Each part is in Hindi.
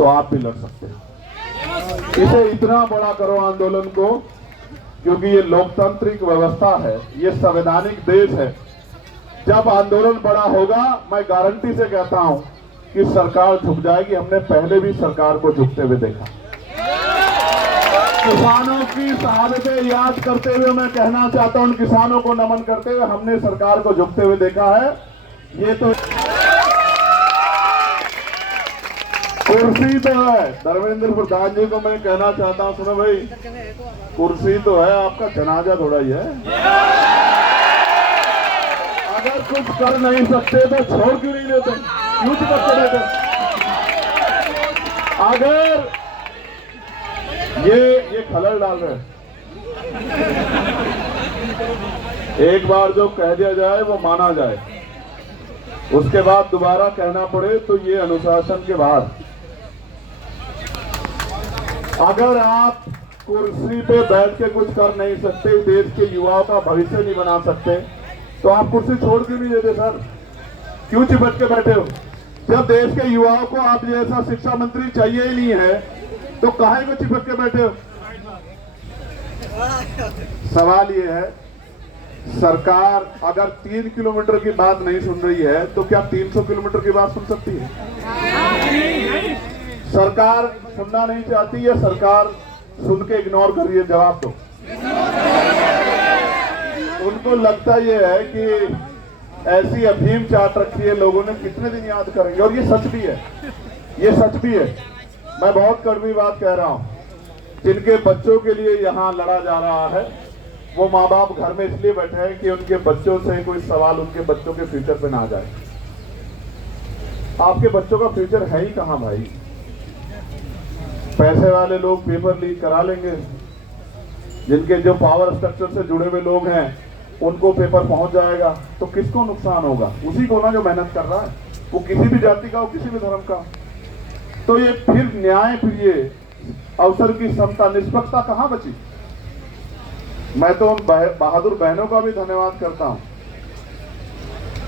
तो आप भी लड़ सकते हैं। इसे इतना बड़ा करो आंदोलन को, क्योंकि ये लोकतांत्रिक व्यवस्था है, ये संवैधानिक देश है। जब आंदोलन बड़ा होगा, मैं गारंटी से कहता हूं कि सरकार झुक जाएगी। हमने पहले भी सरकार को झुकते हुए देखा। किसानों की शहादतें याद करते हुए मैं कहना चाहता हूं, उन किसानों को नमन करते हुए हमने सरकार को झुकते हुए देखा है। ये तो कुर्सी तो है। धर्मेंद्र प्रधान जी को मैं कहना चाहता हूं, सुनो भाई, कुर्सी तो है, आपका जनाजा थोड़ा ही है। अगर कुछ कर नहीं सकते तो छोड़ क्यों नहीं देते, क्यों चिपकते रहते? अगर ये खलल डाल रहे हैं, एक बार जो कह दिया जाए वो माना जाए, उसके बाद दोबारा कहना पड़े तो ये अनुशासन के बाहर। अगर आप कुर्सी पे बैठ के कुछ कर नहीं सकते, देश के युवाओं का भविष्य नहीं बना सकते, तो आप कुर्सी छोड़ क्यों नहीं देते सर? क्यों चिपट के बैठे हो? जब देश के युवाओं को आप जैसा शिक्षा मंत्री चाहिए ही नहीं है, तो काहे को चिपट के बैठे हो? सवाल ये है, सरकार अगर 3 किलोमीटर की बात नहीं सुन रही है तो क्या 300 किलोमीटर की बात सुन सकती है? सरकार सुनना नहीं चाहती है, सरकार सुन के इग्नोर कर रही है। जवाब दो। उनको लगता यह है कि ऐसी अफीम चाट रखी है लोगों ने, कितने दिन याद करेंगे। और ये सच भी है, ये सच भी है। मैं बहुत कड़वी बात कह रहा हूं। जिनके बच्चों के लिए यहां लड़ा जा रहा है, वो माँ बाप घर में इसलिए बैठे हैं कि उनके बच्चों से कोई सवाल उनके बच्चों के फ्यूचर पे ना आ जाए। आपके बच्चों का फ्यूचर है ही कहां भाई? पैसे वाले लोग पेपर लीक करा लेंगे, जिनके जो पावर स्ट्रक्चर से जुड़े हुए लोग हैं उनको पेपर पहुंच जाएगा, तो किसको नुकसान होगा? उसी को ना जो मेहनत कर रहा है, वो किसी भी जाति का हो, किसी भी धर्म का। तो ये फिर न्याय, फिर ये अवसर की समता, निष्पक्षता कहां बची? मैं तो उन बहादुर बहनों का भी धन्यवाद करता हूं,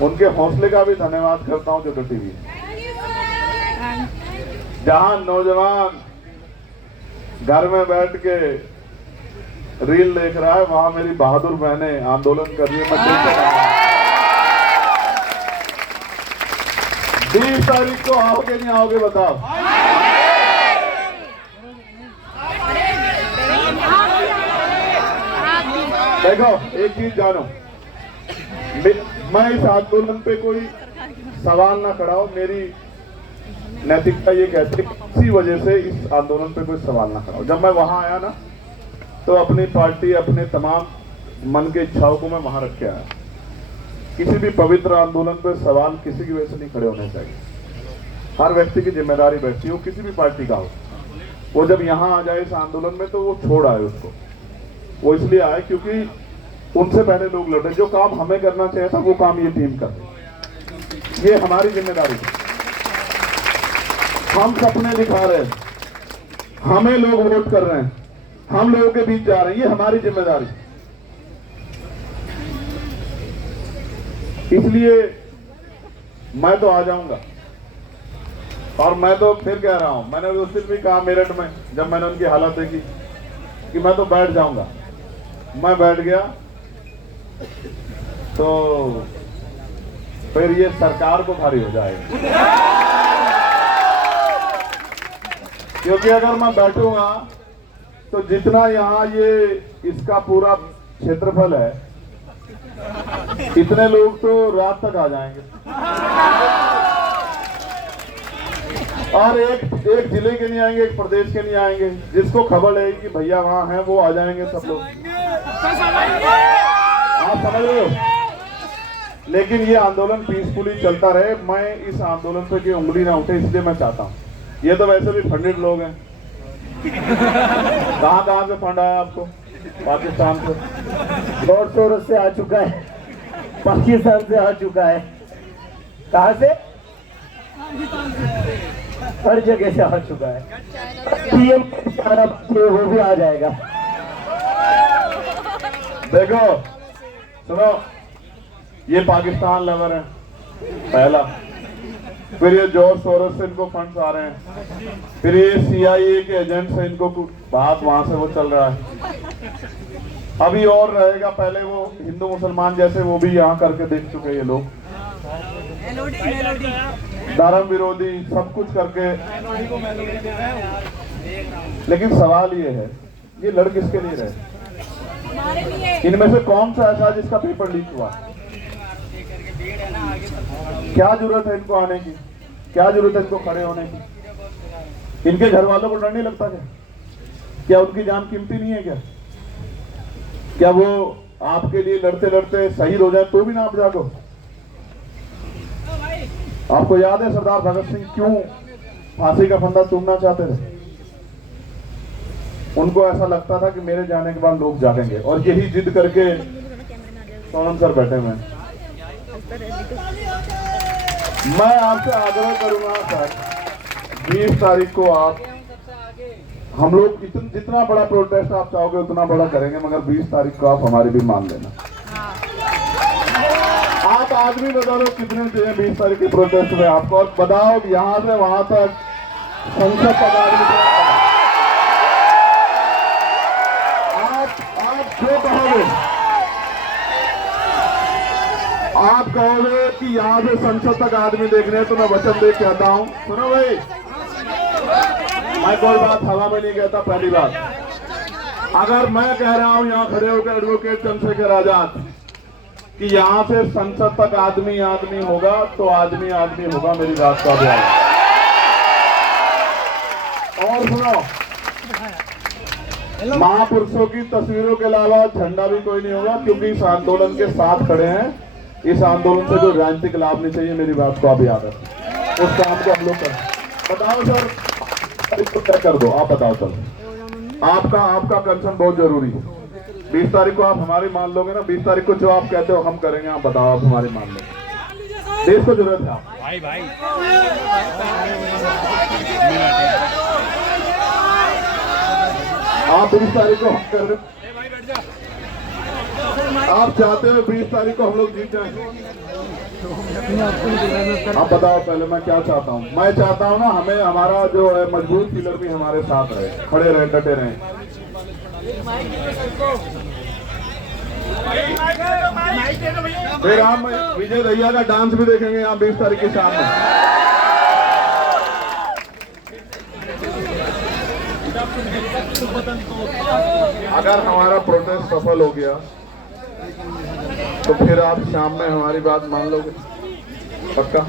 उनके हौसले का भी धन्यवाद करता हूं जो डटी हुई। जहां नौजवान घर में बैठ के रील देख रहा है, वहां मेरी बहादुर बहनें आंदोलन कर रही है। मैं 20 तारीख को आओगे नहीं आओगे बताओ? देखो, एक चीज जानो, मैं इस आंदोलन पे कोई सवाल ना खड़ा हो। मेरी नैतिकता ये कहती है किसी वजह से इस आंदोलन पे कोई सवाल ना खड़ा हो। जब मैं वहां आया ना, तो अपनी पार्टी, अपने तमाम मन के इच्छाओं को मैं वहां रख के आया। किसी भी पवित्र आंदोलन पे सवाल किसी की वजह से नहीं खड़े होने चाहिए। हर व्यक्ति की जिम्मेदारी बैठती है, वो किसी भी पार्टी का हो। वो जब यहाँ आ जाए इस आंदोलन में, तो वो छोड़ आए उसको। वो इसलिए आए क्योंकि उनसे पहले लोग लड़े। जो काम हमें करना चाहिए था, वो काम ये टीम कर। ये हमारी जिम्मेदारी है। हम सपने दिखा रहे हैं, हमें लोग वोट कर रहे हैं, हम लोगों के बीच जा रहे हैं, ये हमारी जिम्मेदारी। इसलिए मैं तो आ जाऊंगा। और मैं तो फिर कह रहा हूं, मैंने उस दिन भी कहा मेरठ में, जब मैंने उनकी हालत देखी, कि मैं तो बैठ जाऊंगा। मैं बैठ गया तो फिर ये सरकार को भारी हो जाएगा। क्योंकि अगर मैं बैठूंगा तो जितना यहाँ ये इसका पूरा क्षेत्रफल है, इतने लोग तो रात तक आ जाएंगे। और एक जिले के नहीं आएंगे, एक प्रदेश के नहीं आएंगे। जिसको खबर है कि भैया वहां हैं, वो आ जाएंगे सब लोग। आप समझ रहे हो? लेकिन ये आंदोलन पीसफुली चलता रहे। मैं इस आंदोलन पे की उंगली ना उठे, इसलिए मैं चाहता हूँ। ये तो वैसे भी फंडेड लोग हैं। कहाँ से फंड आया आपको? पाकिस्तान से। जोर से आ चुका है, पाकिस्तान से आ चुका है। कहाँ से? हर जगह से आ चुका है। पीएम वो भी आ जाएगा। देखो, सुनो, ये पाकिस्तान लवर है पहला। फिर ये जॉर्ज सोरोस से इनको फंड्स आ रहे हैं, फिर ये CIA के एजेंट से इनको बात वहां से वो चल रहा है। अभी और रहेगा, पहले वो हिंदू मुसलमान जैसे वो भी यहाँ करके देख चुके हैं ये लोग, धर्म विरोधी सब कुछ करके। लेकिन सवाल ये है, ये लड़ किसके लिए रहे? इनमें से कौन सा ऐसा जिसका पेपर लीक हुआ? क्या जरूरत है इनको आने की? क्या जरूरत है इनको खड़े होने की? इनके घर वालों को डर नहीं लगता क्या? क्या उनकी जान कीमती नहीं है क्या? क्या वो आपके लिए लड़ते लड़ते शहीद हो जाए तो भी ना आप जागो? आपको याद है सरदार भगत सिंह क्यों फांसी का फंदा तोड़ना चाहते थे? उनको ऐसा लगता था कि मेरे जाने के बाद लोग जागेंगे, और यही जिद करके सोनम सर बैठे हुए हैं। मैं आपसे आग्रह करूंगा सर, 20 तारीख को आप, हम लोग जितना बड़ा प्रोटेस्ट आप चाहोगे उतना बड़ा करेंगे, मगर 20 तारीख को आप हमारी भी मान लेना। आप आदमी बता दो कितने चाहिए 20 तारीख की प्रोटेस्ट में आपको, और बताओ यहाँ से वहां तक संसद तक आप जो कहोगे, आप कहोगे कि यहाँ से संसद तक आदमी देखने हैं, तो मैं वचन दे के आता हूँ। सुनो भाई, मैं कोई बात हवा में नहीं कहता। पहली बात, अगर मैं कह रहा हूं यहाँ खड़े होकर एडवोकेट चंद्रशेखर आजाद कि यहाँ से संसद तक आदमी होगा, तो आदमी होगा, मेरी बात का ध्यान। और सुनो, महापुरुषों की तस्वीरों के अलावा झंडा भी कोई नहीं होगा, क्योंकि इस आंदोलन के साथ खड़े हैं। इस आंदोलन से कोई राजनीतिक लाभ नहीं चाहिए, मेरी बात को आप याद रखें। उस काम को हम लोग करें। बताओ सर, इसको तय कर दो, आप बताओ चलो। आपका कंसर्न बहुत जरूरी है। 20 तारीख को आप हमारी मान लोगे ना? 20 तारीख को जो आप कहते हो हम करेंगे, आप बताओ, आप हमारी मान लो। देश को जरूरत है भाई आप 20 तारीख को हम कर रहे, आप चाहते हो 20 तारीख को हम लोग जीत जाएंगे? आप बताओ पहले, मैं क्या चाहता हूँ? मैं चाहता हूँ ना, हमें हमारा जो है मजबूत पिलर भी हमारे साथ रहे, खड़े रहे, डटे रहे। फिर हम विजय दहिया का डांस भी देखेंगे यहाँ 20 तारीख की शाम में। अगर हमारा प्रोटेस्ट सफल हो गया तो फिर आप शाम में हमारी बात मान लोगे? पक्का?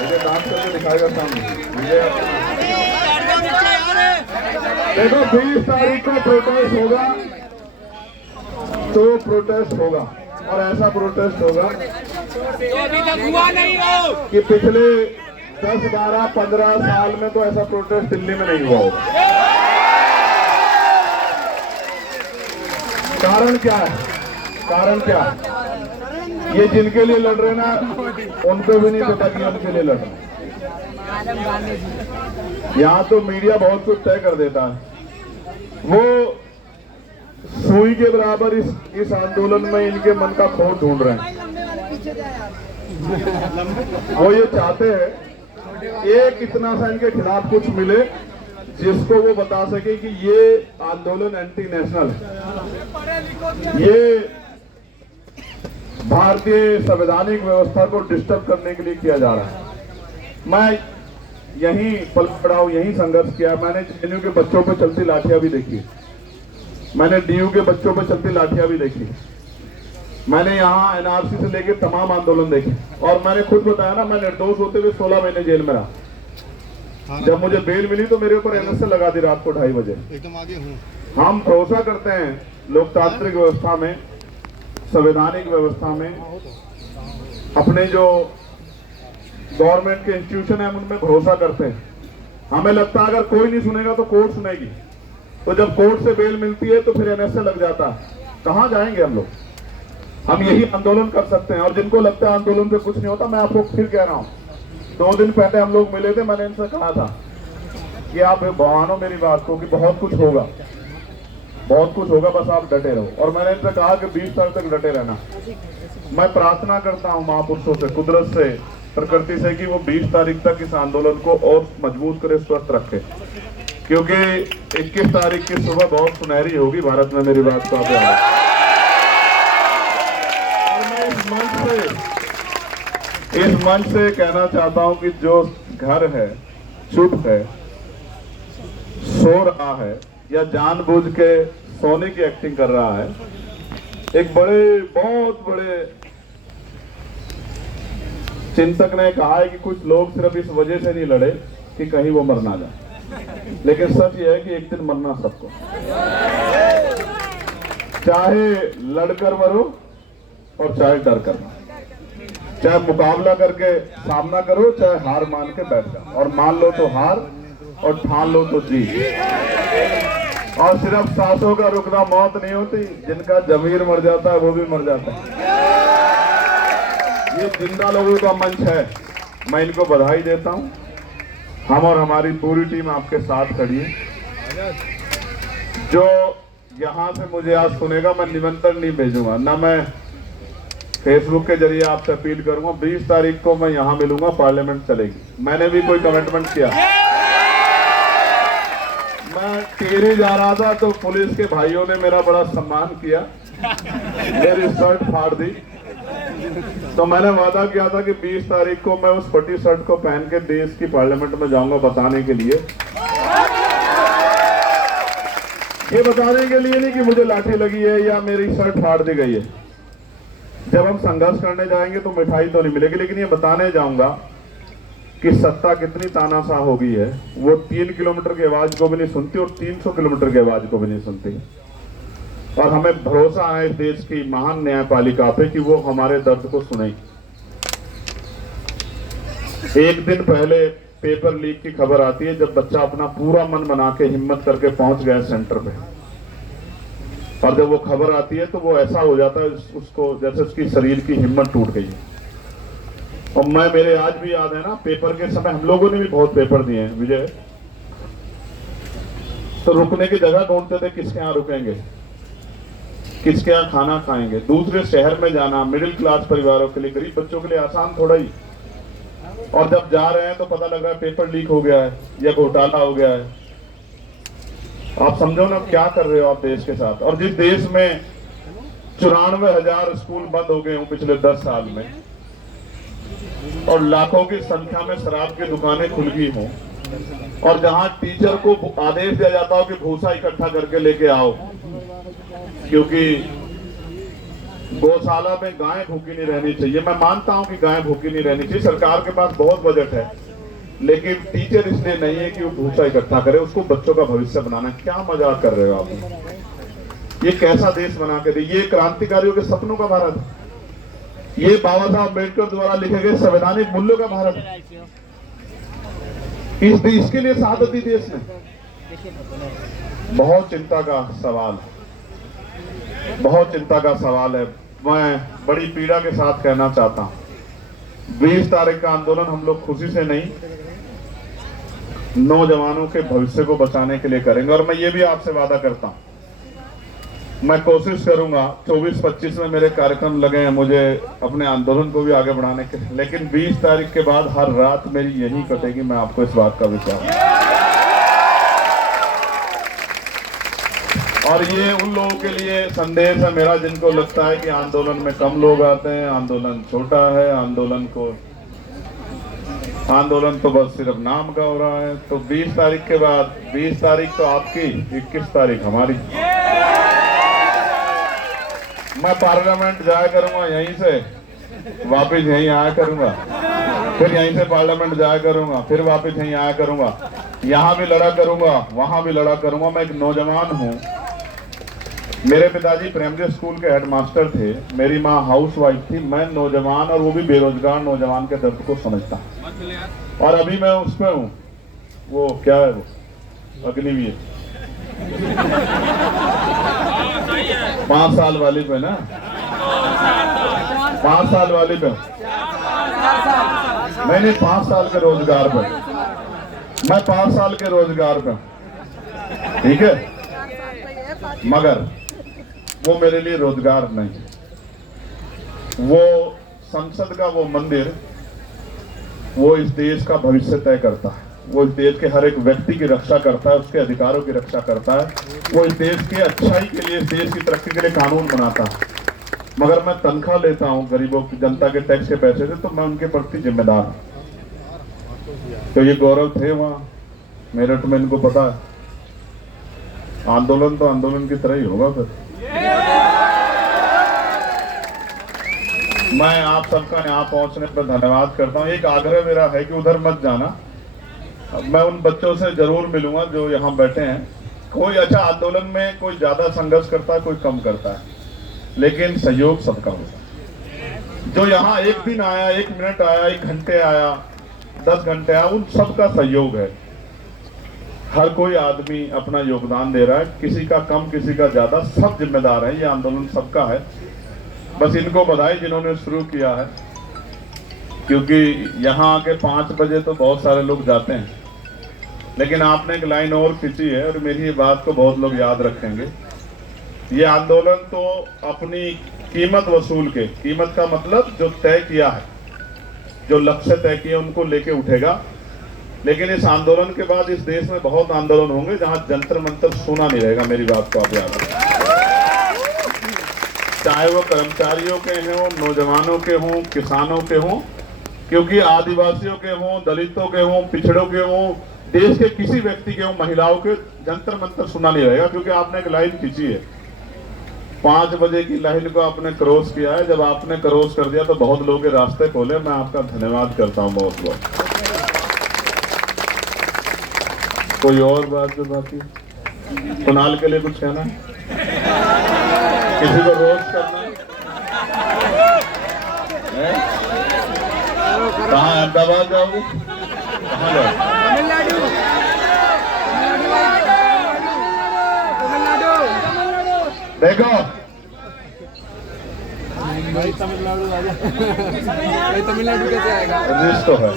मुझे डांस करके दिखाएगा सामने। देखो 20 तारीख को प्रोटेस्ट होगा, तो प्रोटेस्ट होगा, और ऐसा प्रोटेस्ट होगा अभी तक हुआ नहीं हो कि पिछले 10, 12, 15 साल में तो ऐसा प्रोटेस्ट दिल्ली में नहीं हुआ होगा। कारण क्या है? कारण क्या है? ये जिनके लिए लड़ रहे ना, उनको भी नहीं पता कि उनके लिए लड़ रहे। यहाँ तो मीडिया बहुत कुछ तय कर देता है। वो सुई के बराबर इस आंदोलन में इनके मन का खोट ढूंढ रहे हैं। वो ये चाहते हैं एक इतना सा इनके खिलाफ कुछ मिले जिसको वो बता सके कि ये आंदोलन एंटी नेशनल है, ये भारतीय संवैधानिक व्यवस्था को डिस्टर्ब करने के लिए किया जा रहा है। मैं यहीं पल पड़ा हूं, यहीं संघर्ष किया। मैंने जेएनयू के बच्चों पे चलती लाठियां भी देखी, मैंने डीयू के बच्चों पे चलती लाठियां भी देखी, मैंने यहाँ एनआरसी से लेकर तमाम आंदोलन देखे, और मैंने खुद बताया ना, मैं निर्दोष होते हुए 16 महीने जेल में रहा। जब मुझे बेल मिली तो मेरे ऊपर एनएसए लगा दी रात को 2:30 बजे। एकदम आगे हूँ। हम भरोसा करते हैं लोकतांत्रिक व्यवस्था में, संवैधानिक व्यवस्था में, अपने जो गवर्नमेंट के इंस्टीट्यूशन है उनमें भरोसा करते हैं। हमें लगता है अगर कोई नहीं सुनेगा तो कोर्ट सुनेगी, तो जब कोर्ट से बेल मिलती है तो फिर एनएसए लग जाता है। कहाँ जाएंगे हम लोग? हम यही आंदोलन कर सकते हैं। और जिनको लगता है आंदोलन से कुछ नहीं होता, मैं आपको फिर कह रहा हूँ, 2 दिन पहले हम लोग मिले थे, मैंने इनसे कहा था कि आप भवानो मेरी बात को कि बहुत कुछ होगा, बहुत कुछ होगा, बस आप डटे रहो। और मैंने इनसे कहा कि 20 तारीख तक डटे रहना। मैं प्रार्थना करता हूँ महापुरुषों से, कुदरत से, प्रकृति से कि वो 20 तारीख तक इस आंदोलन को और मजबूत करे, स्वस्थ रखे, क्योंकि 21 तारीख की सुबह बहुत सुनहरी होगी भारत में। मेरी बात को आप याद रखें। और मैं इस मंच से कहना चाहता हूं कि जो घर है, चुप है, सो रहा है या जानबूझ के सोने की एक्टिंग कर रहा है, एक बहुत बड़े चिंतक ने कहा है कि कुछ लोग सिर्फ इस वजह से नहीं लड़े कि कहीं वो मर ना जाए, लेकिन सच ये है कि एक दिन मरना सबको, चाहे लड़कर मरो और चाहे डर कर मरो, चाहे मुकाबला करके सामना करो, चाहे हार मान के बैठ जाओ। और मान लो तो हार और ठान लो तो जीत। और सिर्फ सांसों का रुकना मौत नहीं होती, जिनका जमीर मर जाता है वो भी मर जाता है। ये जिंदा लोगों का मंच है, मैं इनको बधाई देता हूं। हम और हमारी पूरी टीम आपके साथ खड़ी है। जो यहां से मुझे आज सुनेगा, मैं निमंत्रण नहीं भेजूंगा, ना मैं फेसबुक के जरिए आपसे अपील करूंगा। 20 तारीख को मैं यहां मिलूंगा, पार्लियामेंट चलेगी। मैंने भी कोई कमिटमेंट किया। मैं टिहरी जा रहा था तो पुलिस के भाइयों ने मेरा बड़ा सम्मान किया, मेरी शर्ट फाड़ दी। तो मैंने वादा किया था कि 20 तारीख को मैं उस फटी शर्ट को पहन के देश की पार्लियामेंट में जाऊंगा, बताने के लिए, ये बताने के लिए नहीं कि मुझे लाठी लगी है या मेरी शर्ट फाड़ दी गई है। जब हम संघर्ष करने जाएंगे तो मिठाई तो नहीं मिलेगी, लेकिन ये बताने जाऊंगा कि सत्ता कितनी तानाशाह हो गई है। वो 3 किलोमीटर की आवाज को भी नहीं सुनती और 300 किलोमीटर की आवाज को भी नहीं सुनती। और हमें भरोसा है इस देश की महान न्यायपालिका पे कि वो हमारे दर्द को सुनेगी। एक दिन पहले पेपर लीक की खबर आती है, जब बच्चा अपना पूरा मन बना के हिम्मत करके पहुंच गया सेंटर पे, और जब वो खबर आती है तो वो ऐसा हो जाता है उसको जैसे उसकी शरीर की हिम्मत टूट गई है। और मेरे आज भी याद है ना, पेपर के समय हम लोगों ने भी बहुत पेपर दिए हैं विजय, तो रुकने की जगह ढूंढते थे, किसके यहाँ रुकेंगे, किसके यहाँ खाना खाएंगे। दूसरे शहर में जाना मिडिल क्लास परिवारों के लिए, गरीब बच्चों के लिए आसान थोड़ा ही। और जब जा रहे हैं तो पता लग रहा है पेपर लीक हो गया है या घोटाला हो गया है। आप समझो ना क्या कर रहे हो आप देश के साथ। और जिस देश में 94,000 स्कूल बंद हो गए हों पिछले 10 साल में, और लाखों की संख्या में शराब की दुकानें खुल गई हों, और जहां टीचर को आदेश दिया जाता हो कि भूसा इकट्ठा करके लेके आओ, क्योंकि गौशाला में गाय भूखी नहीं रहनी चाहिए। मैं मानता हूं कि गाय भूखी नहीं रहनी चाहिए, सरकार के पास बहुत बजट है, लेकिन टीचर इसलिए नहीं है कि वो भूसा इकट्ठा करे, उसको बच्चों का भविष्य बनाना। क्या मजाक कर रहे हो आप? ये कैसा देश बना के दे? ये क्रांतिकारियों के सपनों का भारत है, ये बाबा साहब अम्बेडकर द्वारा लिखे गए संवैधानिक मूल्यों का भारत है। इसके लिए शहादत दी देश ने। बहुत चिंता का सवाल है, बहुत चिंता का सवाल है। मैं बड़ी पीड़ा के साथ कहना चाहता हूं, 20 तारीख का आंदोलन हम लोग खुशी से नहीं, नौजवानों के भविष्य को बचाने के लिए करेंगे। और मैं ये भी आपसे वादा करता हूं, मैं कोशिश करूंगा, 24-25 में मेरे कार्यक्रम लगे हैं मुझे अपने आंदोलन को भी आगे बढ़ाने के, लेकिन 20 तारीख के बाद हर रात मेरी यही कटेगी। मैं आपको इस बात का विश्वास। और ये उन लोगों के लिए संदेश है मेरा जिनको लगता है कि आंदोलन में कम लोग आते हैं, आंदोलन छोटा है, आंदोलन तो बस सिर्फ नाम का हो रहा है। तो 20 तारीख के बाद, 20 तारीख तो आपकी, 21 तारीख हमारी। मैं पार्लियामेंट जाया करूंगा, यहीं से वापस यहीं आया करूंगा, फिर यहीं से पार्लियामेंट जाया करूंगा, फिर वापस यहीं आया करूंगा। यहाँ भी लड़ा करूंगा, वहां भी लड़ा करूंगा। मैं एक नौजवान हूँ, मेरे पिताजी प्राइमरी स्कूल के हेडमास्टर थे, मेरी माँ हाउसवाइफ थी। मैं नौजवान, और वो भी बेरोजगार नौजवान के दर्द को समझता हूँ। और अभी मैं उसमें हूँ, वो क्या है, वो अग्निवीर 5 साल वाली पे ना, 5 साल वाली पे मैंने 5 साल के रोजगार पे, मैं 5 साल के रोजगार पे, ठीक है। मगर वो मेरे लिए रोजगार नहीं है। वो संसद का वो मंदिर वो इस देश का भविष्य तय करता है, वो इस देश के हर एक व्यक्ति की रक्षा करता है, उसके अधिकारों की रक्षा करता है, वो इस देश की अच्छाई के लिए, इस देश की तरक्की के लिए कानून बनाता है। मगर मैं तनख्वाह लेता हूं गरीबों की, जनता के टैक्स के पैसे से, तो मैं उनके प्रति जिम्मेदार हूं। तो ये गौरव थे वहां मेरठ में, इनको पता है। आंदोलन तो आंदोलन की तरह ही होगा फिर। मैं आप सबका यहाँ पहुंचने पर धन्यवाद करता हूँ। एक आग्रह मेरा है कि उधर मत जाना, मैं उन बच्चों से जरूर मिलूंगा जो यहाँ बैठे हैं। कोई अच्छा आंदोलन में कोई ज्यादा संघर्ष करता है, कोई कम करता है, लेकिन सहयोग सबका होता है। जो यहाँ एक दिन आया, 1 मिनट आया, 1 घंटे आया, 10 घंटे आया, उन सबका सहयोग है। हर कोई आदमी अपना योगदान दे रहा है, किसी का कम किसी का ज्यादा, सब जिम्मेदार है। ये आंदोलन सबका है। बस इनको बधाई जिन्होंने शुरू किया है, क्योंकि यहाँ आके 5 बजे तो बहुत सारे लोग जाते हैं, लेकिन आपने एक लाइन और खींची है और मेरी ये बात को बहुत लोग याद रखेंगे। ये आंदोलन तो अपनी कीमत वसूल के, कीमत का मतलब जो तय किया है, जो लक्ष्य तय किए उनको लेके उठेगा। लेकिन इस आंदोलन के बाद इस देश में बहुत आंदोलन होंगे जहां जंतर मंतर सुना नहीं रहेगा। मेरी बात को आप याद रखें, चाहे वो कर्मचारियों के हों, नौजवानों के हों, किसानों के हों, क्योंकि आदिवासियों के हों, दलितों के हों, पिछड़ों के हों, देश के किसी व्यक्ति के हों, महिलाओं के, जंतर मंतर सुना नहीं रहेगा। क्योंकि आपने एक लाइन खींची है, 5 बजे की लाइन को आपने क्रॉस किया है। जब आपने क्रॉस कर दिया तो बहुत लोगों के रास्ते खोले। मैं आपका धन्यवाद करता हूँ बहुत बहुत। कोई और बात जो बाकी कुणाल के लिए कुछ कहना, किसी को रोस्ट करना है? कहाँ अहमदाबाद जाओगे? कहाँ जाओगे? देखो भाई तमिलनाडु आजा। भाई तमिलनाडु कैसे आएगा? रिश्त तो है,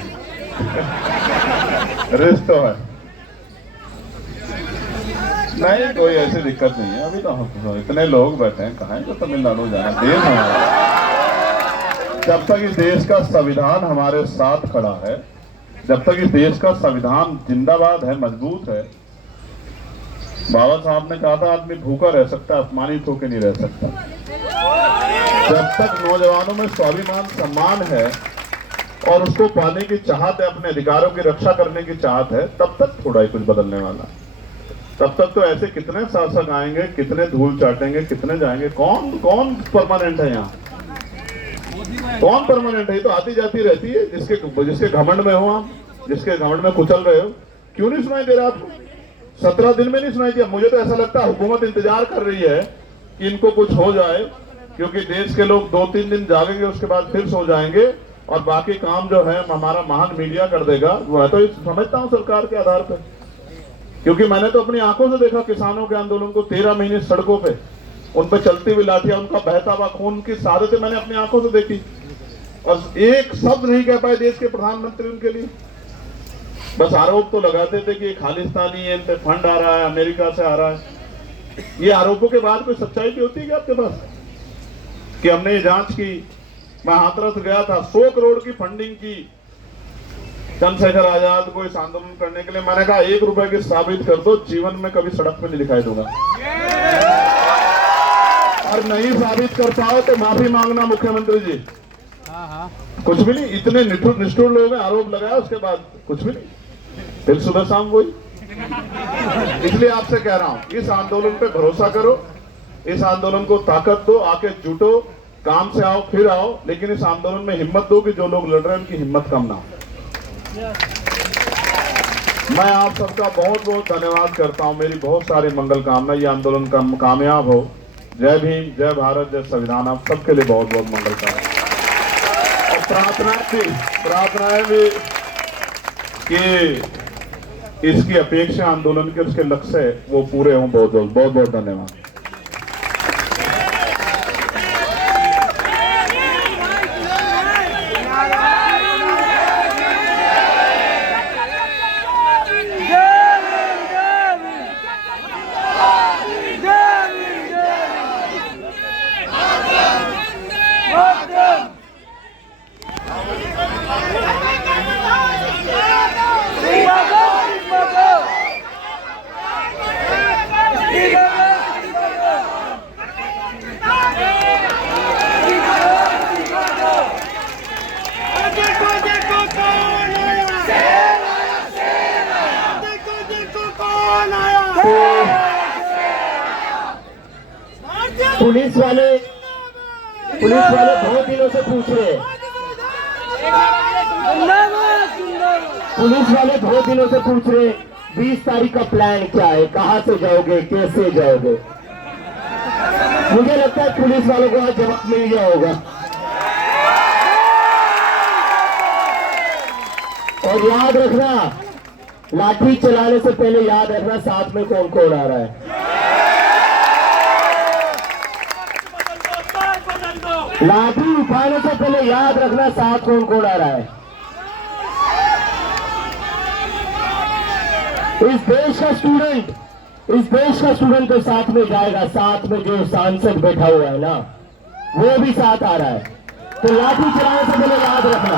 रिश्त तो है, नहीं कोई ऐसी दिक्कत नहीं है। अभी तो हम इतने लोग बैठे हैं, कहाँ तो तमिलनाडु जाना, देश हमारा। जब तक इस देश का संविधान हमारे साथ खड़ा है, जब तक इस देश का संविधान जिंदाबाद है, मजबूत है, बाबा साहब ने कहा था आदमी भूखा रह सकता है, अपमानित होकर नहीं रह सकता। जब तक नौजवानों में स्वाभिमान, सम्मान है और उसको पाने की चाहत है, अपने अधिकारों की रक्षा करने की चाहत है, तब तक थोड़ा ही कुछ बदलने वाला। तब तक तो ऐसे कितने शासक आएंगे, कितने धूल चाटेंगे, कितने जाएंगे। कौन कौन परमानेंट है यहाँ? कौन परमानेंट है? तो आती जाती रहती है। जिसके घमंड में हो आप, जिसके घमंड में कुचल रहे हो, क्यों नहीं सुनाई दे रहा आपको? 17 दिन में नहीं सुनाई दिया। मुझे तो ऐसा लगता है हुकूमत इंतजार कर रही है कि इनको कुछ हो जाए, क्योंकि देश के लोग 2-3 दिन जागेंगे, उसके बाद फिर सो जाएंगे और बाकी काम जो है हमारा महान मीडिया कर देगा। मैं तो समझता हूँ सरकार के आधार पर, क्योंकि मैंने तो अपनी आंखों से देखा किसानों के आंदोलन को, 13 महीने सड़कों पे, उन पर चलती हुई लाठियां, उनका बहता हुआ खून की शहादतें मैंने अपनी आंखों से देखी, और एक शब्द नहीं कह पाए देश के प्रधानमंत्री उनके लिए। बस आरोप तो लगाते थे कि खालिस्तानी है, इन पे फंड आ रहा है, अमेरिका से आ रहा है। ये आरोपों के बाद कोई सच्चाई भी होती है क्या आपके पास? कि हमने ये जांच की, मैं हाथरस गया था, 100 करोड़ की फंडिंग की चंद्रशेखर आजाद को इस आंदोलन करने के लिए। मैंने कहा 1 रुपए की साबित कर दो, जीवन में कभी सड़क पे नहीं दिखाई दूंगा। और नहीं साबित कर पाओ तो माफी मांगना मुख्यमंत्री जी। कुछ भी नहीं, इतने निष्ठुर लोग हैं, आरोप लगाया उसके बाद कुछ भी नहीं, फिर सुबह शाम वही। इसलिए आपसे कह रहा हूं, इस आंदोलन पे भरोसा करो, इस आंदोलन को ताकत दो, आके जुटो, काम से आओ फिर आओ, लेकिन इस आंदोलन में हिम्मत दो कि जो लोग लड़ रहे हैं उनकी हिम्मत कम ना हो। मैं आप सबका बहुत बहुत धन्यवाद करता हूं। मेरी बहुत सारी मंगल कामना, ये आंदोलन कामयाब हो। जय भीम, जय भारत, जय संविधान। आप सबके लिए बहुत बहुत मंगल कामना। और प्रार्थनाएं भी कि इसकी अपेक्षा आंदोलन के उसके लक्ष्य वो पूरे हों। बहुत बहुत धन्यवाद। जय पुलिस वाले बहुत दिनों से पूछ रहे हैं, पुलिस वाले बहुत दिनों से पूछ रहे 20 तारीख का प्लान क्या है, कहां से जाओगे, कैसे जाओगे। मुझे लगता है पुलिस वालों को आज जवाब मिल गया होगा। और याद रखना, लाठी चलाने से पहले याद रखना साथ में कौन कौन आ रहा है। लाठी उठाने से पहले याद रखना साथ कौन कौन आ रहा है। इस देश का स्टूडेंट तो साथ में जाएगा, साथ में जो सांसद बैठा हुआ है ना वो भी साथ आ रहा है। तो लाठी चलाने से पहले याद रखना।